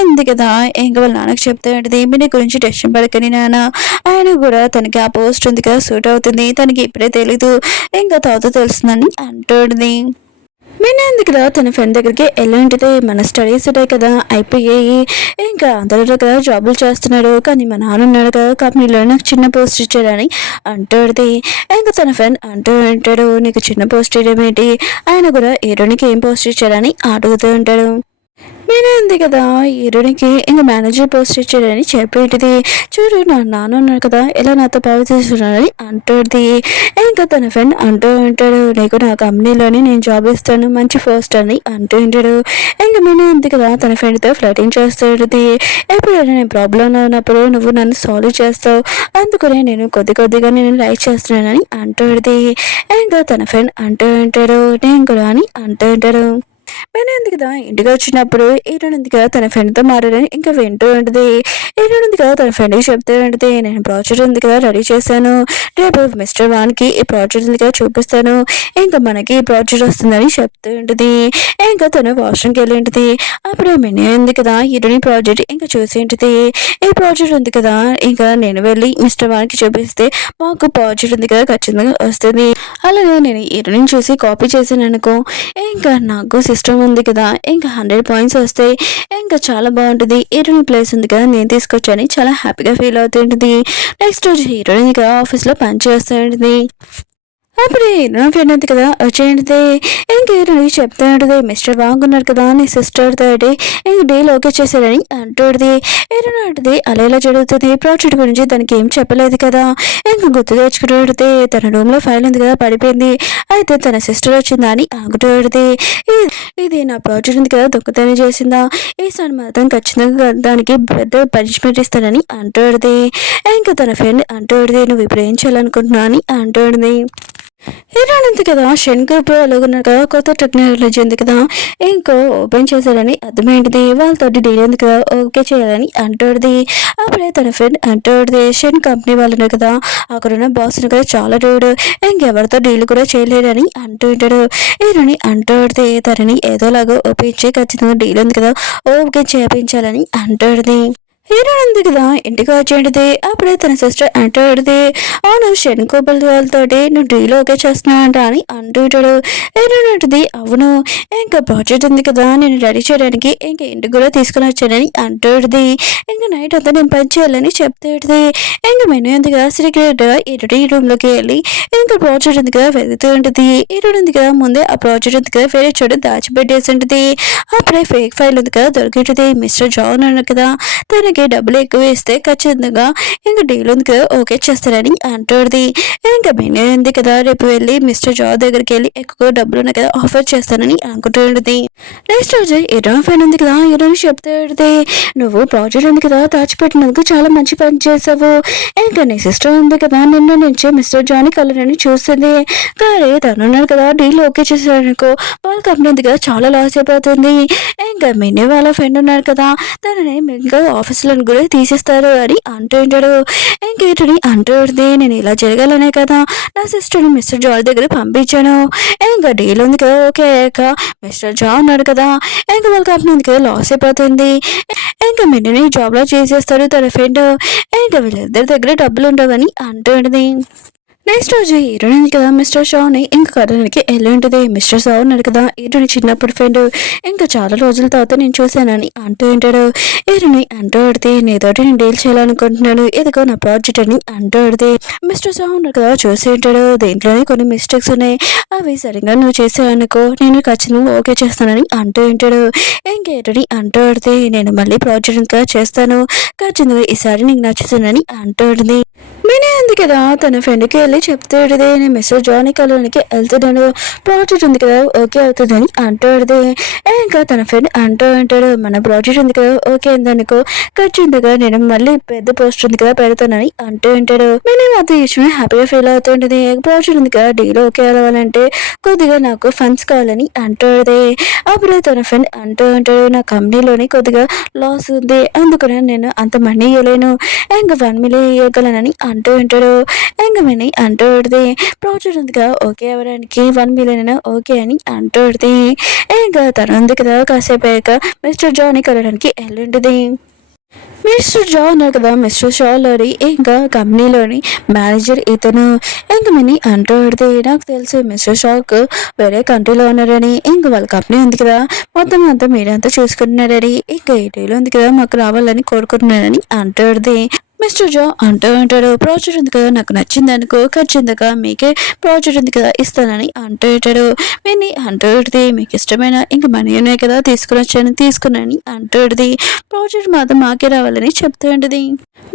ఉంది కదా ఇంకా వాళ్ళ నాన్నకు చెప్తా ఉంటుంది, మీ గురించి టెన్షన్ పడకని నాన్న, ఆయన కూడా తనకి ఆ పోస్ట్ ఉంది కదా సూట్ అవుతుంది, తనకి ఇప్పుడే తెలీదు ఇంకా తర్వాత తెలుస్తుందని అంటుంది. మీనంది కదా తన ఫ్రెండ్ దగ్గరికి వెళ్ళింటిది, మన స్టడీస్ ఉంటాయి కదా అయిపోయాయి, ఇంకా అందరూ కదా జాబులు చేస్తున్నాడు, కానీ మా నాన్న ఉన్నాడు కదా కంపెనీలో నాకు చిన్న పోస్ట్ ఇచ్చాడని అంటుంది. ఇంకా తన ఫ్రెండ్ అంటూ ఉంటాడు, నీకు చిన్న పోస్ట్ ఇవ్వడం ఏంటి, ఆయన కూడా హీరోనికి ఏం పోస్ట్ ఇచ్చాడని అడుగుతూ ఉంటాడు. మీరే ఉంది కదా హీరోనికి ఇంకా మేనేజర్ పోస్ట్ ఇచ్చాడని చెప్పేటిది, చూడు నా నాన్న ఉన్నాడు కదా ఇలా నాతో ప్రవర్తిస్తున్నాడని అంటుంది. ఇంకా తన ఫ్రెండ్ అంటూ ఉంటాడు, నీకు నా కంపెనీలోని నేను జాబ్ ఇస్తాను మంచి పోస్ట్ అని అంటూ ఉంటాడు. ఇంకా మీనే ఉంది కదా తన ఫ్రెండ్తో ఫ్లర్టింగ్ చేస్తుంది, ఎప్పుడైనా నేను ప్రాబ్లంలో ఉన్నప్పుడు నువ్వు నన్ను సాల్వ్ చేస్తావు, అందుకనే నేను కొద్దిగా నేను లైక్ చేస్తున్నానని అంటుంది. ఇంకా తన ఫ్రెండ్ అంటూ ఉంటాడు, నేను కూడా అని అంటూ ఉంటాడు. ఉంది కదా ఇంటికి వచ్చినప్పుడు ఉంది కదా తన ఫ్రెండ్తో మాట్లాడని ఇంకా వింటూ ఉంటుంది. ఉంది కదా తన ఫ్రెండ్కి చెప్తూ ఉంటుంది, నేను ప్రాజెక్ట్ ఉంది కదా రెడీ చేశాను, రేపు మిస్టర్ వాన్కి ఈ ప్రాజెక్ట్ ఉంది కదా చూపిస్తాను, ఇంకా మనకి ఈ ప్రాజెక్ట్ వస్తుందని చెప్తూ ఉంటుంది. ఇంకా తను వాష్రూమ్కి వెళ్ళి ఉంటుంది. అప్పుడు మినీ ఉంది కదా హీరోని ప్రాజెక్ట్ ఇంకా చూసి ఉంటుంది, ఈ ప్రాజెక్ట్ ఉంది కదా ఇంకా నేను వెళ్ళి మిస్టర్ వాన్కి చూపిస్తే మాకు ప్రాజెక్ట్ ఉంది కదా ఖచ్చితంగా వస్తుంది, అలాగే నేను హీరోని చూసి కాపీ చేశాను అనుకో, ఇంకా నాకు సిస్టమ్ ఉంది కదా ఇంకా 100 points వస్తాయి, ఇంకా చాలా బాగుంటుంది, హీరోయిన్ ప్లేస్ ఉంది కదా నేను తీసుకొచ్చాను చాలా హ్యాపీగా ఫీల్ అవుతుంటుంది. నెక్స్ట్ రోజు హీరోయిన్ కదా ఆఫీస్లో పని చేస్తూ ఉంటుంది. అప్పుడు నా ఫ్రెండ్ ఉంది కదా వచ్చేయండి, ఇంక హీరోయిన్కి చెప్తూ ఉంటుంది, మిస్టర్ బాగున్నారు కదా నీ సిస్టర్ తోటి ఇంక డీల్ ఓకే చేశారని అంటుంది. హీరోయిన్ అంటుంది, అలా ఎలా జరుగుతుంది, ప్రాజెక్ట్ గురించి తనకి ఏం చెప్పలేదు కదా, ఇంకా గుర్తు తెచ్చుకుంటుంది, తన రూమ్లో ఫైల్ ఉంది కదా పడిపోయింది, అయితే తన సిస్టర్ వచ్చిందా అని అనుకుంటుంది. ఇది నా ప్రాజెక్ట్ ఉంది కదా దొంగతనం చేసిందా, ఈసారి మాత్రం ఖచ్చితంగా దానికి పెద్ద పనిష్మెంట్ ఇస్తానని అంటుంది. ఇంకా తన ఫ్రెండ్ అంటుంది, నువ్వు ఇప్పుడు ఏం చేయాలనుకుంటున్నా అని అంటుంది. హీరోయిన్ ఉంది కదా శంకర్ అలాగున్నారు కదా కొత్త టెక్నాలజీ ఉంది కదా ఇంకో ఓపెన్ చేశారని అర్థమైంది, వాళ్ళతో డీల్ ఉంది కదా ఓకే చేయాలని అంటుంది. అప్పుడే తన ఫ్రెండ్ అంటుంది, షన్ కంపెనీ వాళ్ళు కదా అక్కడున్న బాస్ కదా చాలా రూడ్, ఇంకెవరితో డీల్ కూడా చేయలేరని అంటుంటాడు. హీరోని అంటుంది, తనని ఏదోలాగా ఒప్పించి ఖచ్చితంగా డీల్ ఉంది కదా ఓకే చేయించాలని అంటుంది. హీరో ఉంది కదా ఇంటికి వచ్చేటిది. అప్పుడే తన సిస్టర్ అంటాడుది, అవును శనుకోబల్ వాళ్ళతోటి నువ్వు డీల్ ఓకే చేస్తున్నా అంట అని అంటుంటాడు. హీరో అంటుంది, అవును ఇంకా ప్రాజెక్ట్ ఉంది కదా నేను రెడీ చేయడానికి ఇంకా ఇంటికి కూడా తీసుకుని వచ్చానని అంటాడుది. ఇంకా నైట్ అంతా నేను పని చేయాలని చెప్తాడుది. ఇంకా మెనూ ఉంది కదా సీక్రెట్ ఈ రూమ్ లోకి వెళ్ళి ఇంకా ప్రాజెక్ట్ ఉంది కదా వెళ్తూ ఉంటుంది. హీరో ఉంది కదా ముందే ఆ ప్రాజెక్ట్ ఉంది కదా వేరే చోట దాచిపెట్టేసి ఉంటుంది. అప్పుడే ఫేక్ ఫైల్ ఉంది కదా దొరికింటుంది. మిస్టర్ జాన్ అన్నారు కదా తనకి డబ్బులు ఎక్కువ ఇస్తే ఖచ్చితంగా ఇంకా డీల్ ఉంది కదా ఓకే చేస్తారని అంటుంది. ఇంకా మెనీ ఉంది కదా రేపు వెళ్ళి మిస్టర్ జాబ్ దగ్గరికి వెళ్ళి ఎక్కువ డబ్బులు ఉన్నాయి కదా ఆఫర్ చేస్తానని అనుకుంటుంది. నెక్స్ట్ రోజు ఇరాన్ ఫ్రెండ్ ఉంది కదా ఇరాన్ చెప్తాడుది, నువ్వు ప్రాజెక్ట్ ఉంది కదా దాచిపెట్టినందుకు చాలా మంచి పని చేసావు. ఇంకా నీ సిస్టర్ ఉంది కదా నిన్న నుంచి మిస్టర్ జానీ కలరని చూస్తుంది. కానీ తను ఉన్నాడు కదా డీల్ ఓకే చేశాడనుకో వాళ్ళ కంపెనీ ఉంది కదా చాలా లాస్ అయిపోతుంది. ఇంకా మినీ వాళ్ళ ఫ్రెండ్ ఉన్నాడు కదా తనని ఇంకా ఆఫీసులో కూడా తీసేస్తారు అని అంటుంటాడు. ఇంకేంటని అంటుంది, నేను ఇలా జరగాలనే కదా నా సిస్టర్ని మిస్టర్ జాన్ దగ్గర పంపించాను. ఇంకా డీల్ ఉంది కదా ఓకే అయ్యాక మిస్టర్ జాన్ ఉన్నాడు కదా ఇంకా వాళ్ళ కంపెనీ ఉంది కదా లాస్ అయిపోతుంది. ఇంకా మిన్నీని జాబ్లో చేసేస్తాడు తన ఫ్రెండ్. ఇంకా వీళ్ళిద్దరి దగ్గర డబ్బులు ఉండవని అంటుంది. నెక్స్ట్ రోజు హీరోయిన్ కదా మిస్టర్ షాని ఇంకా కథడానికి వెళ్ళి ఉంటుంది. మిస్టర్ షా ఉన్నాడు కదా హీరోని చిన్నప్పుడు ఫ్రెండ్ ఇంకా చాలా రోజుల తర్వాత నేను చూశానని అంటూ ఉంటాడు. హీరోని అంటూ ఆడితే నీతోటి నేను డీల్ చేయాలనుకుంటున్నాను ఇదిగో నా ప్రాజెక్ట్ అని అంటూ ఆడితే మిస్టర్ షా ఉన్నాడు కదా చూసి ఉంటాడు. దీంట్లోనే కొన్ని మిస్టేక్స్ ఉన్నాయి అవి సరిగ్గా నువ్వు చేసావనుకో నేను ఖచ్చితంగా ఓకే చేస్తానని అంటూ ఉంటాడు. ఇంకేటని అంటూ ఆడితే నేను మళ్ళీ ప్రాజెక్ట్ ఇంకా చేస్తాను ఖచ్చితంగా ఈసారి నీకు నచ్చుతుందని అంటూ ఉంటుంది. మీనే ఉంది కదా తన ఫ్రెండ్కి వెళ్ళి చెప్తాడుది, నేను మిస్టర్ జానీ కలవడానికి వెళ్తున్నాను ప్రాజెక్ట్ ఉంది కదా ఓకే అవుతుందని అంటాడుది. ఇంకా తన ఫ్రెండ్ అంటూ ఉంటాడు, మన ప్రాజెక్ట్ ఉంది కదా ఓకే అయిందనుకో ఖచ్చితంగా నేను మళ్ళీ పెద్ద పోస్ట్ ఉంది కదా పెడతానని అంటూ ఉంటాడు. మీనే మాత్రం ఇష్టమే హ్యాపీగా ఫీల్ అవుతుంటది. ప్రాజెక్ట్ ఉంది కదా డీల్ ఓకే అవ్వాలంటే కొద్దిగా నాకు ఫండ్స్ కావాలని అంటాడుది. అప్పుడు తన ఫ్రెండ్ అంటూ ఉంటాడు, నా కంపెనీలోని కొద్దిగా లాస్ ఉంది అందుకని నేను అంత మనీ ఇవ్వలేను ఇంకా 1 మిలియన్ ఇవ్వగలనని అంటూ ఉంటాడు. ఇంకా మనీ అంటూ ఉంటుంది ప్రాజెక్ట్ ఉంది కదా ఓకే అవ్వడానికి 1 మిలియన్ ఓకే అని అంటూ ఉంటుంది. ఇంకా తను ఉంది కదా కాసేపు అయ్యాక మిస్టర్ జానీ కలవడానికి వెళ్ళుంటుంది. మిస్టర్ జా ఉన్నారు కదా మిస్టర్ షాలోని ఇంకా కంపెనీలోని మేనేజర్ ఇతను. ఇంక మినీ అంటూ ఆడితే నాకు తెలుసు మిస్టర్ షాక్ వేరే కంట్రీలో ఉన్నారని ఇంకా వాళ్ళ కంపెనీ ఉంది కదా మొత్తం అంతా మీరంతా చూసుకుంటున్నారని ఇంకా ఈ డేలో ఉంది కదా మాకు రావాలని కోరుకుంటున్నారని అంటూ ఆడితే మిస్టర్ జో అంటూ ఉంటాడు, ప్రాజెక్ట్ ఉంది కదా నాకు నచ్చింది అనుకో ఖచ్చితంగా మీకే ప్రాజెక్ట్ ఉంది కదా ఇస్తానని అంటూ ఉంటాడు. విని అంటూ ఉంటుంది, మీకు ఇష్టమైన ఇంకా మనీ ఉన్నాయి కదా తీసుకుని వచ్చాను తీసుకున్నాను అంటూ ఉంటుంది. ప్రాజెక్ట్ మాత్రం మాకే రావాలని చెప్తూ ఉంటుంది.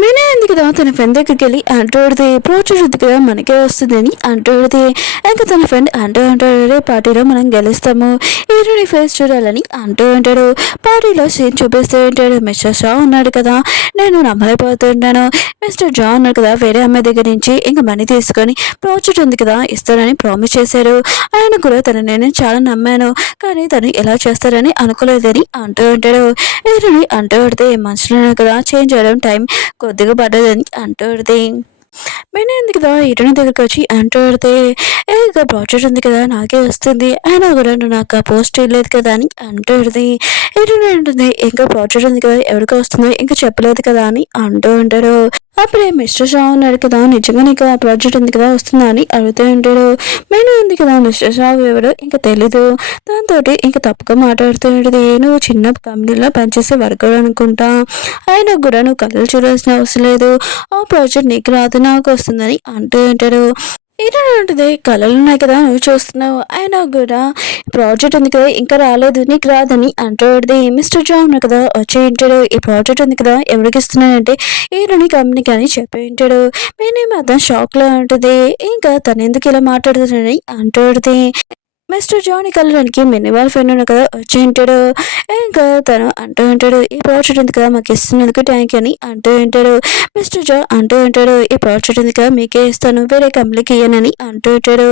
మీనే ఉంది కదా తన ఫ్రెండ్ దగ్గరికి వెళ్ళి అంటూ ఉంటుంది, ప్రాజెక్ట్ ఉంది కదా మనకే వస్తుందని అంటూ ఉంటుంది. ఇంకా తన ఫ్రెండ్ అంటూ ఉంటాడు, పార్టీలో మనం గెలుస్తాము హీరోని ఫేస్ చూడాలని అంటూ ఉంటాడు. పార్టీలో సీన్ చూపిస్తూ ఉంటాడు. మిస్టర్ షా ఉన్నాడు కదా నేను నమ్మలేకపోతున్నాను మిస్టర్ జాన్ ఉన్నారు కదా వేరే అమ్మాయి దగ్గర నుంచి ఇంకా మనీ తీసుకొని ప్రాజెక్ట్ ఉంది కదా ఇస్తానని ప్రామిస్ చేశారు. ఆయన కూడా తను నేను చాలా నమ్మాను కానీ తను ఎలా చేస్తారని అనుకోలేదని అంటూ ఉంటాడు. హీరోని అంటూ పడితే మనుషులు కదా చేంజ్ అవ్వడం టైం కొద్దిగా పడ్డదని అంటూ పడితే నేను ఎందుకు కదా హీరోని దగ్గరికి వచ్చి అంటూ పడితే ఇంకా ప్రాజెక్ట్ ఉంది కదా నాకే వస్తుంది అయినా కూడా నువ్వు నాకు ఆ పోస్ట్ చేయలేదు కదా అని అంటూ పడితే హీరోని అంటుంది ఇంకా ప్రాజెక్ట్ ఉంది కదా ఎవరికి వస్తుందో ఇంకా చెప్పలేదు కదా అని అంటూ ఉంటాడు. అప్పుడే మిస్టర్ షా ఉన్నాడు కదా నిజంగా నీకు ఆ ప్రాజెక్ట్ ఉంది కదా వస్తుందా అని అడుగుతూ ఉంటాడు. మెనూ ఉంది కదా మిస్టర్ షా ఎవరు ఇంకా తెలీదు. దాంతో ఇంకా తప్పుగా మాట్లాడుతూ ఉంటుంది, నువ్వు చిన్న కంపెనీలో పనిచేసే వర్కర్ అనుకుంటా అయినా కూడా నువ్వు కళలు చూడాల్సిన అవసరం లేదు ఆ ప్రాజెక్ట్ నీకు రాదు నాకు వస్తుందని అంటూ ఉంటాడు. ఏంటంటే కళలు ఉన్నాయి కదా నువ్వు చూస్తున్నావు అయినా కూడా ప్రాజెక్ట్ ఉంది కదా ఇంకా రాలేదు నీకు రాదని అంటాడు. మిస్టర్ జాన్ ఉన్నారు కదా వచ్చి ఉంటాడు, ఈ ప్రాజెక్ట్ ఉంది కదా ఎవరికి ఇస్తున్నానంటే హీరోని కంపెనీకి అని చెప్పి ఉంటాడు. నేనే మాత్రం షాక్లో ఉంటుంది, ఇంకా తను ఎందుకు ఇలా మాట్లాడుతున్నాడని అంటాడు. మిస్టర్ జానీ కలడానికి మినీ వాళ్ళ ఫ్రెండ్ ఉన్నా కదా వచ్చి ఉంటాడు. ఇంకా తను అంటూ ఉంటాడు, ఈ ప్రాజెక్ట్ ఉంది కదా మాకు ఇస్తున్నందుకు థ్యాంక్ యూ అని అంటూ ఉంటాడు. మిస్టర్ జా అంటూ ఉంటాడు, ఈ ప్రాజెక్ట్ ఉంది కదా మీకే ఇస్తాను వేరే కంపెనీకి ఇయ్యనని అంటూ ఉంటాడు.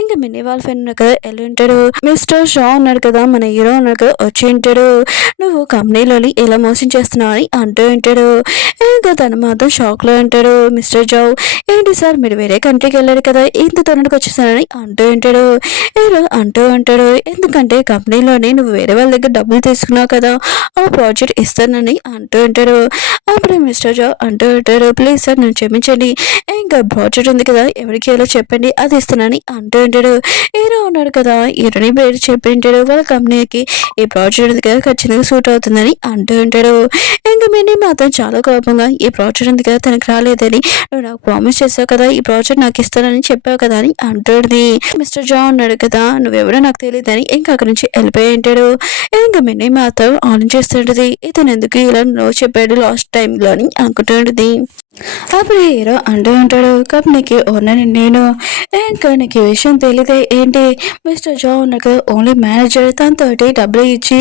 ఇంకా మినీ వాళ్ళ ఫ్రెండ్ ఉన్నా కదా వెళ్ళి ఉంటాడు. మిస్టర్ షా ఉన్నాడు కదా మన హీరో ఉన్నాడు కదా వచ్చి ఉంటాడు, నువ్వు కంపెనీలోని ఎలా మోసం చేస్తున్నావు అని అంటూ ఉంటాడు. ఇంకా తను మాత్రం షాక్లో ఉంటాడు. మిస్టర్ జావ్ ఏంటి సార్ మీరు వేరే కంట్రీకి వెళ్ళారు కదా ఇంత తొందరగా వచ్చేసారని అంటూ ఉంటాడు. హీరో అంటూ ఉంటాడు. ఎందుకంటే కంపెనీలోని నువ్వు వేరే వాళ్ళ దగ్గర డబ్బులు తీసుకున్నావు కదా, ఆ ప్రాజెక్ట్ ఇస్తానని అంటూ ఉంటాడు. అప్పుడు మిస్టర్ జో అంటూ ఉంటాడు, ప్లీజ్ సార్ నన్ను క్షమించండి, ఇంకా ప్రాజెక్ట్ ఉంది కదా ఎవరికి ఎలా చెప్పండి అది ఇస్తానని అంటూ ఉంటాడు. హీరో ఉన్నాడు కదా, హీరోని పేరు చెప్పి ఉంటాడు వాళ్ళ కంపెనీకి ఈ ప్రాజెక్ట్ ఉంది కదా ఖచ్చితంగా సూట్ అవుతుందని అంటూ ఉంటాడు. ఇంకా మినీ మాత్రం చాలా కోపంగా ఈ ప్రాజెక్ట్ ఉంది కదా తనకు రాలేదని నువ్వు నాకు ప్రామిస్ చేసావు కదా ఈ ప్రాజెక్ట్ నాకు ఇస్తానని చెప్పావు కదా అని అంటుంది. మిస్టర్ జా ఉన్నాడు కదా, నువ్వెవరో నాకు తెలియదని ఇంకా అక్కడి నుంచి వెళ్ళిపోయి ఉంటాడు. ఇంకా మినీ మాత్రం ఆలోచిస్తుంటది, ఇతను ఎందుకు ఇలా నో చెప్పాడు లాస్ట్ టైంలో అని అనుకుంటుంటది. అప్పుడు హీరో అంటూ ఉంటాడు, కంపెనీకి ఓనర్ నేను, ఇంకా నీకు ఈ విషయం తెలియదే ఏంటి, మిస్టర్ జా నాకు ఓన్లీ మేనేజర్, తనతోటి డబ్బులు ఇచ్చి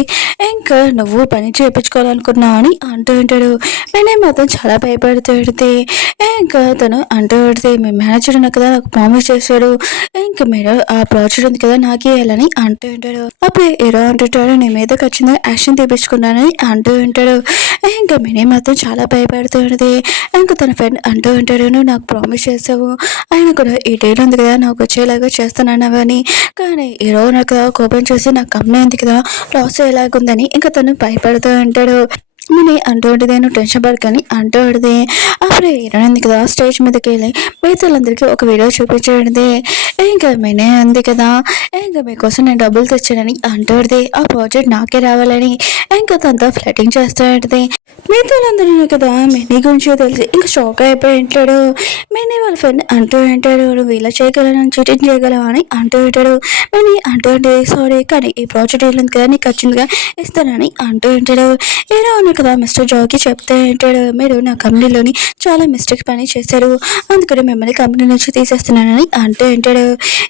ఇంకా నువ్వు పని చేయించుకోవాలనుకున్నావు అని అంటూ ఉంటాడు. నేను మాత్రం చాలా భయపడుతుంది. ఇంకా తను అంటూ ఉంటుంది, మీ మేనేజర్ నాకు కదా నాకు ప్రామిస్ చేశాడు ఇంకా మీరు ఆ ప్రాజెక్ట్ ఉంది కదా నాకే వేయాలని అంటూ ఉంటాడు. అప్పుడు హీరో అంటుంటాడు, నీ మీద ఖచ్చితంగా యాక్షన్ తీపించుకున్నానని అంటూ ఉంటాడు. ఇంకా మినీ మాత్రం చాలా భయపడుతూ ఉంటుంది. ఇంకా తన ఫ్రెండ్ అంటూ ఉంటాడు, నువ్వు నాకు ప్రామిస్ చేసావు ఆయన కూడా ఈ డేట్ ఉంది కదా నాకు వచ్చేలాగా చేస్తున్నాను అని, కానీ హీరో నాకు కోపం చేసి నాకు కంపెనీ ఉంది కదా లాస్ అయ్యేలాగుందని ఇంకా తను భయపడుతూ ఉంటాడు. మినీ అంటూ ఉంటుంది, నువ్వు టెన్షన్ పడకని అంటూ ఉంటుంది. అప్పుడు హీరోయిన్ ఉంది కదా స్టేజ్ మీదకి వెళ్ళి మిగతాలందరికీ ఒక వీడియో చూపించండి. ఇంకా మినీ ఉంది కదా, ఇంకా మీకోసం నేను డబ్బులు తెచ్చానని అంటూ ఉంటుంది, ఆ ప్రాజెక్ట్ నాకే రావాలని ఇంకా తనతో ఫ్లటింగ్ చేస్తూ ఉంటుంది. మిగతాలందరూ కదా మినీ గురించి తెలిసి ఇంకా షాక్ అయిపోయి ఉంటాడు. మినీ వాళ్ళ ఫ్రెండ్ అంటూ ఉంటాడు, నువ్వు ఇలా చేయగలను చీటింగ్ చేయగలవా అని అంటూ ఉంటాడు. మినీ అంటూ ఉంటుంది, సారీ కానీ ఈ ప్రాజెక్ట్ వెళ్ళింది కదా నీకు ఖచ్చితంగా ఇస్తానని అంటూ ఉంటాడు. హీరో కదా మిస్టర్ జాకి చెప్తే ఉంటాడు, మీరు నా కంపెనీలోని చాలా మిస్టేక్ పని చేశారు అందుకని మిమ్మల్ని కంపెనీ నుంచి తీసేస్తున్నానని అంటూ ఉంటాడు.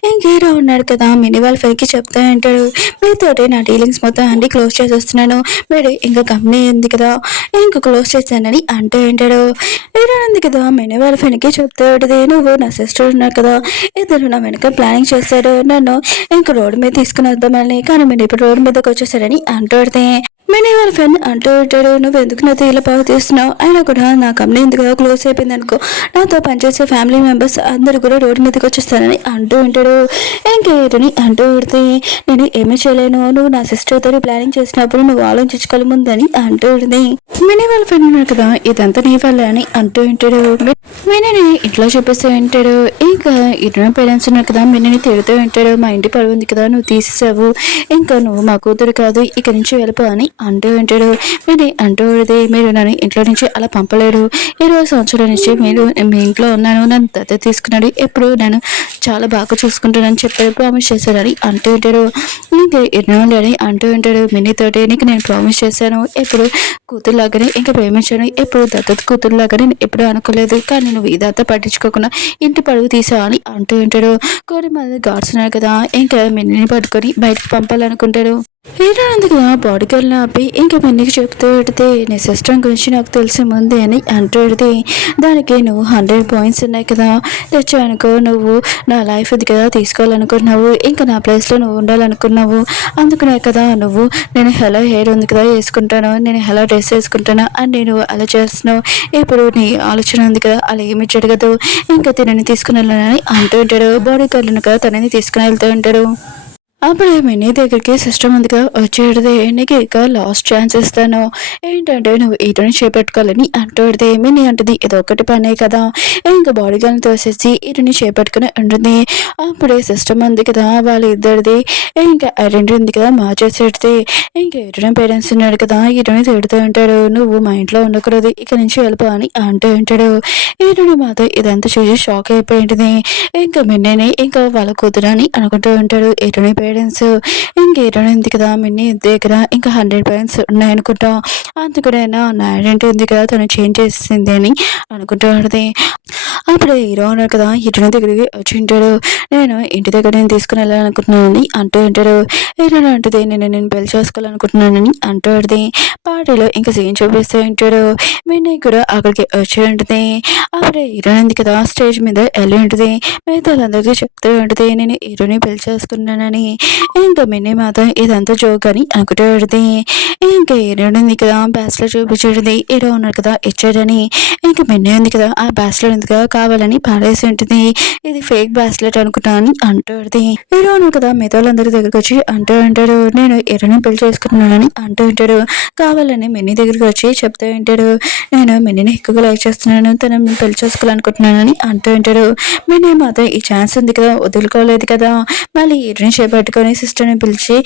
ఇంక హీరో ఉన్నాడు కదా మినీ వాళ్ళ ఫ్రెండ్కి చెప్తే ఉంటాడు, మీతోటి నా డీలింగ్స్ మొత్తం అన్ని క్లోజ్ చేసేస్తున్నాను, మీరు ఇంకా కంపెనీ ఉంది కదా ఇంకా క్లోజ్ చేశానని అంటూ ఉంటాడు. హీరో ఉంది కదా మినీ వాళ్ళ ఫ్రెండ్కి చెప్తే ఉంటుంది, నువ్వు నా సిస్టర్ ఉన్నారు కదా ఇద్దరు నా వెనక ప్లానింగ్ చేశారు నన్ను ఇంక రోడ్డు మీద తీసుకుని వద్దామని, కానీ మీరు ఇప్పుడు రోడ్డు మీదకి వచ్చేసారని అంటూ మినీ వాళ్ళ ఫ్రెండ్ అంటూ ఉంటాడు, నువ్వు ఎందుకు నాతో ఇలా బాగా తీస్తున్నావు, అయినా కూడా నా కంపెనీ ఎందుకు క్లోజ్ అయిపోయింది అనుకో, నాతో పనిచేసే ఫ్యామిలీ మెంబర్స్ అందరూ కూడా రోడ్డు మీదకి వచ్చేస్తానని అంటూ ఉంటాడు. ఇంకేదని అంటూ ఉడితే, నేను ఏమీ చేయలేను, నువ్వు నా సిస్టర్తో ప్లానింగ్ చేసినప్పుడు నువ్వు ఆలోచించుకోవాలి ముందని అంటూ ఉంటుంది. మినీ వాళ్ళ ఫ్రెండ్ ఉన్నాడు కదా ఇదంతా నీ వల్ల అని అంటూ ఉంటాడు. మినీని ఇంట్లో చెప్పేస్తూ ఉంటాడు. ఇంకా ఇద్దరు పేరెంట్స్ ఉన్నారు కదా మినీని తిడుతూ ఉంటాడు, మా ఇంటి పరువు ఉంది కదా నువ్వు తీసేసావు, ఇంకా నువ్వు మా కూతురు కాదు ఇక్కడి నుంచి వెళ్ళిపో అని అంటూ ఉంటాడు. మినీ అంటూ ఉంటుంది, మీరు నన్ను ఇంట్లో నుంచి అలా పంపలేరు, 20 సంవత్సరాల నుంచి మీరు మీ ఇంట్లో ఉన్నాను, నన్ను దత్తత తీసుకున్నాడు, ఎప్పుడు నేను చాలా బాగా చూసుకుంటానని చెప్పాడు, ప్రామిస్ చేశాడని అంటూ ఉంటాడు. ఇంకా ఎన్నోని అంటూ ఉంటాడు మినీతోటి, నీకు నేను ప్రామిస్ చేశాను ఎప్పుడు కూతురులాగానే ఇంకా ప్రేమించాను, ఎప్పుడు దత్తత కూతురులాగానే ఎప్పుడు అనుకోలేదు, కానీ నువ్వు ఇదంతా పట్టించుకోకుండా ఇంటి పరువు తీసావు అని అంటూ ఉంటాడు. కొన్ని మంది గాడ్స్ ఉన్నారు కదా ఇంకా మిన్నీని పట్టుకొని బయటకు పంపాలనుకుంటాడు. హీరో ఉంది కదా బాడీ గార్డ్ని ఆపి ఇంకా మిన్నీకి చెప్తూ పెడితే, నీ సిస్టర్ గురించి నాకు తెలిసి ముందే అని అంటూ పెడితే, దానికి నువ్వు 100 పాయింట్స్ ఉన్నాయి కదా తెచ్చానుకో, నువ్వు నా లైఫ్ ఇది కదా తీసుకోవాలనుకున్నావు, ఇంకా నా ప్లేస్లో నువ్వు ఉండాలనుకున్నావు, అందుకనే కదా నువ్వు నేను హెలో హెయిర్ ఉంది కదా వేసుకుంటాను, నేను హెలో డ్రెస్ వేసుకుంటాను అని నేను అలా చేస్తున్నావు, ఇప్పుడు నీ ఆలోచన ఉంది కదా అలా ఏమి జరగదు, ఇంకా తినని తీసుకుని వెళ్ళానని అంటూ ఉంటాడు. బాడీ గార్డ్లను కదా తనని తీసుకుని వెళ్తూ ఉంటాడు. అప్పుడు మినీ దగ్గరికి సిస్టమ్ అందుగా వచ్చేది, నీకు ఇక లాస్ట్ ఛాన్స్ ఇస్తాను, ఏంటంటే నువ్వు ఈటని చేపట్టుకోవాలని అంటుంది. మినీ అంటుంది, ఇది ఒకటి పనే కదా, ఇంకా బాడీ గార్డ్ని తోసేసి ఈటని చేపట్టుకుని ఉంటుంది. అప్పుడే సిస్టమ్ ఉంది కదా వాళ్ళ ఇద్దరిది ఇంకా ఐడెంటిటీ ఉంది కదా మార్చేసేది. ఇంకా ఈటని పేరెంట్స్ ఉన్నాడు కదా ఈటని తిడుతూ ఉంటాడు, నువ్వు మా ఇంట్లో ఉండకూడదు ఇక నుంచి వెళ్ళిపో అని అంటూ ఉంటాడు. ఈటని మాత్రం ఇదంతా చూసి షాక్ అయిపోయి ఉంటుంది. ఇంకా మిన్నీని ఇంకా వాళ్ళ కూతురు అని అనుకుంటూ ఉంటాడు. ఈటని పేరెంట్స్ ఇంకేటనే ఉంది కదా మిన్నీ దగ్గర ఇంకా 100 పాయింట్స్ ఉన్నాయనుకుంటా, అందుకనైనా నా ఐడెంటిటీ ఉంది కదా తను చేంజ్ చేసింది అని అనుకుంటూ ఉంటుంది. అప్పుడు హీరో ఉన్నారు కదా హీరోని దగ్గరికి వచ్చి ఉంటాడు, నేను ఇంటి దగ్గర నేను తీసుకుని వెళ్ళాలనుకుంటున్నానని అంటూ ఉంటాడు. హీరో అంటుంది, నేను పెళ్లి చేసుకోవాలనుకుంటున్నానని అంటూ ఉంటుంది. పార్టీలో ఇంకా సీన్ చూపిస్తూ ఉంటాడు. మిన్నీ కూడా అక్కడికి వచ్చి ఉంటుంది. అప్పుడు హీరో ఉంది కదా స్టేజ్ మీద వెళ్ళి ఉంటుంది. మిగతా వాళ్ళందరికీ చెప్తూ ఉంటుంది, నేను హీరోని పెళ్లి చేసుకున్నానని. ఇంకా మిన్నీ మాత్రం ఇదంతా జోక్ అని అనుకుంటూ ఉంటుంది. ఇంకా హీరో ఉంది కదా బ్యాచ్లో చూపించేది, హీరో ఉన్నారు కదా ఇచ్చాడని. ఇంకా మిన్నీ ఉంది కదా ఆ బ్యాచ్లో ఉంది కదా కావాలని పాడేసి ఉంటుంది. ఇది ఫేక్ బ్రాస్లెట్ అనుకుంటా అని అంటుంది. హీరో కదా మిగతా వాళ్ళందరి దగ్గరికి వచ్చి అంటూ ఉంటాడు, నేను ఎరుని పెళ్లి చేసుకుంటున్నానని అంటూ ఉంటాడు. కావాలని మినీ దగ్గరికి వచ్చి చెప్తూ ఉంటాడు, నేను మిన్నీని ఎక్కువగా లైక్ చేస్తున్నాను, తనని పెళ్లి చేసుకోవాలనుకుంటున్నానని అంటూ ఉంటాడు. మినీ మాత్రం ఈ ఛాన్స్ ఉంది కదా వదులుకోలేదు కదా, మళ్ళీ ఎరుని చేపట్టుకొని సిస్టర్ని పిలిచి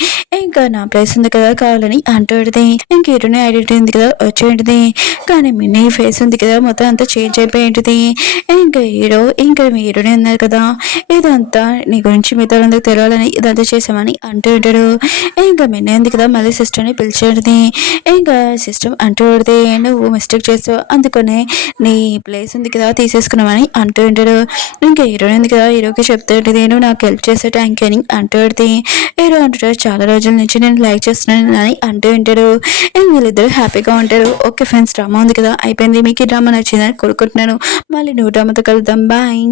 ఇంకా నా ప్లేస్ ఉంది కదా కావాలని అంటుంది. ఇంక ఎరుని ఐడెంటిటీ ఉంది కదా వచ్చేంటిది. కానీ మినీ ఫేస్ ఉంది కదా మొత్తం అంతా చేంజ్ అయిపోయి ఉంటుంది. ఇంకా హీరో ఇంకా మీరునే ఉన్నారు కదా, ఇదంతా నీ గురించి మిగతా వాళ్ళందరికీ తెలియాలని ఇదంతా చేసామని అంటూ ఉంటాడు. ఇంకా మిన్నీ ఉంది కదా మళ్ళీ సిస్టర్ని పిలిచేది. ఇంకా సిస్టమ్ అంటూ ఉంటుంది, నువ్వు మిస్టేక్ చేస్తావు అందుకనే నీ ప్లేస్ ఉంది కదా తీసేసుకున్నామని అంటూ ఉంటాడు. ఇంకా హీరో ఉంది కదా హీరోకి చెప్తూ ఉంటుంది, నువ్వు నాకు హెల్ప్ చేసే థ్యాంక్ అని అంటూ ఉంటుంది. హీరో అంటాడు, చాలా రోజుల నుంచి నేను లైక్ చేస్తున్నాను అని అంటూ ఉంటాడు. వీళ్ళిద్దరు హ్యాపీగా ఉంటారు. ఓకే ఫ్రెండ్స్, డ్రామా ఉంది కదా అయిపోయింది. మీకు ఈ డ్రామా నచ్చిందని కోరుకుంటున్నాను. మళ్ళీ నువ్వు డ్రామాతో కలుద్దాం. బాయ్.